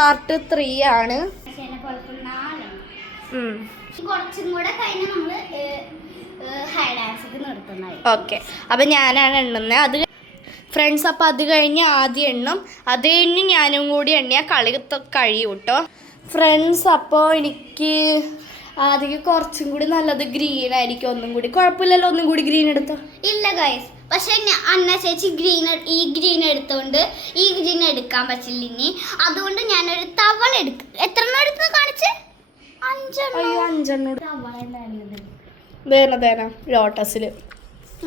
Part 3 ആണ്. Okay, അപ്പം ഞാനാണ് എണ്ണുന്നത്. അത് ഫ്രണ്ട്സ്, അപ്പം അത് കഴിഞ്ഞ് ആദ്യം എണ്ണും. അത് കഴിഞ്ഞ് ഞാനും കൂടി എണ്ണിയാൽ കളി കഴിയും കേട്ടോ ഫ്രണ്ട്സ്. അപ്പോൾ എനിക്ക് ആദ്യം കുറച്ചും കൂടി നല്ലത് ഗ്രീൻ ആയിരിക്കും. ഒന്നും കൂടി കുഴപ്പമില്ലല്ലോ, ഒന്നും കൂടി ഗ്രീൻ എടുത്തോ. ഇല്ല ഗൈസ്, പക്ഷെ അന്ന ചേച്ചി ഈ ഗ്രീൻ എടുത്തോണ്ട് ഈ ഗ്രീൻ എടുക്കാൻ പറ്റില്ല ഇനി. അതുകൊണ്ട് ഞാനൊരു തവള എടുക്കും. എത്ര എടുത്ത് കാണിച്ച്?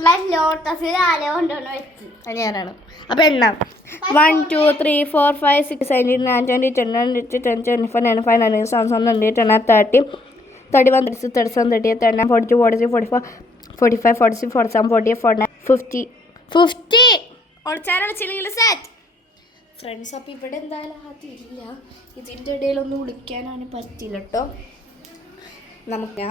5 ലോട്ടസിൽ ആരോ കൊണ്ടുവന്ന് വെച്ച് ഞാനാണ്. അപ്പം എണ്ണാം. 1 2 3 4 5 6 7 8 9 10 11 12 13 14 15 16 17 18 19 20 21 22 23 24 25 42 43 44 45 46 47 48 49 50 50 ഒളിച്ചാരം വെച്ചില്ലെങ്കിൽ സെറ്റ് ഫ്രണ്ട്സ്. അപ്പം ഇവിടെ എന്തായാലും അതില്ല. ഇതിൻ്റെ ഇടയിലൊന്നും വിളിക്കാനാണ് പറ്റില്ല കേട്ടോ. നമുക്ക്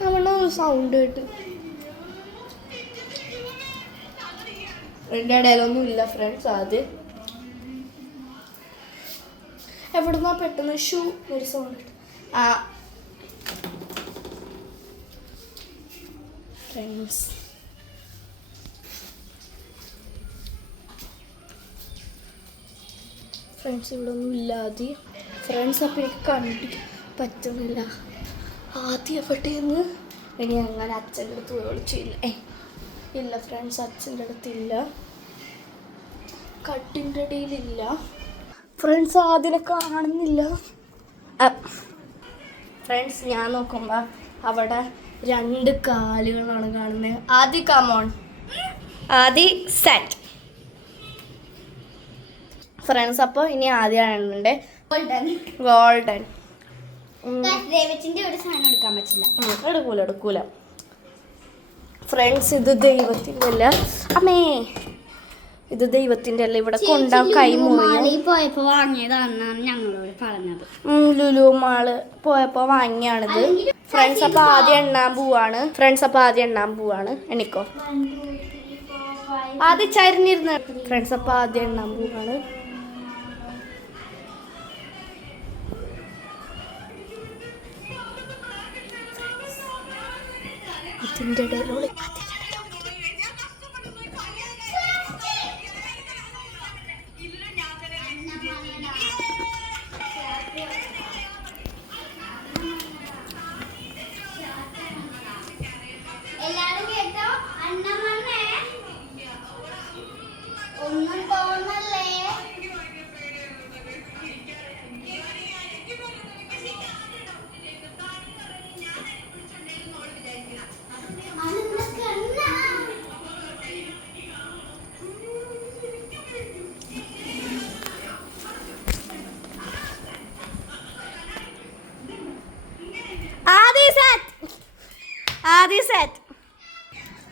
നമ്മളെ സൗണ്ട് കേട്ട് എൻ്റെ ഇടയിലൊന്നും ഇല്ല ഫ്രണ്ട്സ്. അത് എവിടുന്നാ പെട്ടെന്ന് ഷൂ ഒരു സൗണ്ട് കേട്ട്. ഫ്രണ്ട്സ്, ഇവിടെ ഒന്നും ഇല്ലാതെ ഫ്രണ്ട്സ്. അപ്പം എനിക്ക് കണ്ടിട്ട് പറ്റുന്നില്ല ആദ്യം എവിടെയെന്ന്. ഇനി അങ്ങനെ അച്ഛൻ്റെ അടുത്ത് വിളിച്ചില്ല. ഇല്ല ഫ്രണ്ട്സ്, അച്ഛൻ്റെ അടുത്തില്ല. കട്ടിൻ്റെ ഇടയിലില്ല ഫ്രണ്ട്സ്. ആദ്യം കാണുന്നില്ല ഫ്രണ്ട്സ്. ഞാൻ നോക്കുമ്പോൾ അവിടെ 2 കാലുകളാണ് കാണുന്നത്. ആദ്യ കമോൺ, ആദ്യ സെറ്റ് ഫ്രണ്ട്സ്. അപ്പോൾ ഇനി ആദ്യമാണ് ഗോൾഡൻ. ദൈവത്തിന്റെ ഒരു സാധനം എടുക്കാൻ പറ്റില്ല. എടുക്കൂല ഫ്രണ്ട്സ്. ഇത് ദൈവത്തിൻ്റെ അല്ല അമ്മേ, ഇത് ദൈവത്തിൻ്റെ അല്ല. ഇവിടെ കൊണ്ടാൻ കൈ മുറിയും. പോയപ്പോ വാങ്ങിയതാണെന്നാണ് ഞങ്ങളോട് പറഞ്ഞത്. ലുലു മാള് പോയപ്പോ വാങ്ങിയാണിത് ഫ്രണ്ട്സ്. അപ്പം ആദ്യം എണ്ണാൻ പോവാണ്. എണിക്കോ ആദ്യം ചരിഞ്ഞിരുന്ന ഫ്രണ്ട്സ്. അപ്പം ആദ്യം എണ്ണാൻ പോവാണ്. അതിൻ്റെ ഇടയിലുള്ള എല്ലാരും കേട്ടോ? അന്നമ്മേ ഒന്നും തോന്നല്ലേ.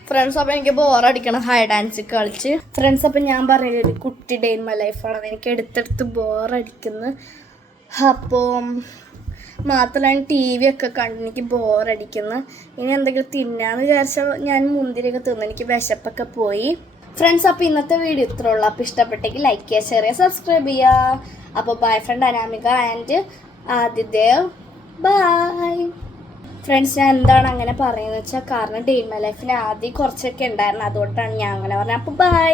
ഫ്രണ്ട്സ്. അപ്പം എനിക്ക് ബോറടിക്കണം ഹൈ ഡാൻസ് കളിച്ച് ഫ്രണ്ട്സ്. അപ്പം ഞാൻ പറഞ്ഞൊരു കുട്ടി ഡേ ഇൻ മൈ ലൈഫാണ്. എനിക്ക് എടുത്തെടുത്ത് ബോറടിക്കുന്നു. അപ്പോൾ മാത്രമാണ് TV ഒക്കെ കണ്ട് എനിക്ക് ബോറടിക്കുന്നു. ഇനി എന്തെങ്കിലും തിന്നാന്ന് വിചാരിച്ചാൽ ഞാൻ മുന്തിരിയൊക്കെ തിന്നു. എനിക്ക് വിശപ്പൊക്കെ പോയി ഫ്രണ്ട്സ്. അപ്പോൾ ഇന്നത്തെ വീഡിയോ ഇത്രേ ഉള്ളൂ. അപ്പോൾ ഇഷ്ടപ്പെട്ടെങ്കിൽ ലൈക്ക് ചെയ്യുക, ഷെയർ ചെയ്യുക, സബ്സ്ക്രൈബ് ചെയ്യുക. അപ്പോൾ bye friend Anamika and Adidev. Bye friends. ഞാൻ എന്താണ് അങ്ങനെ പറയുന്നത് വെച്ചാൽ കാരണം ഡേ ഇൻ മൈ ലൈഫിൽ ആദ്യം കുറച്ചൊക്കെ ഉണ്ടായിരുന്നു. അതുകൊണ്ടാണ് ഞാൻ അങ്ങനെ പറഞ്ഞത്. അപ്പോൾ ബൈ.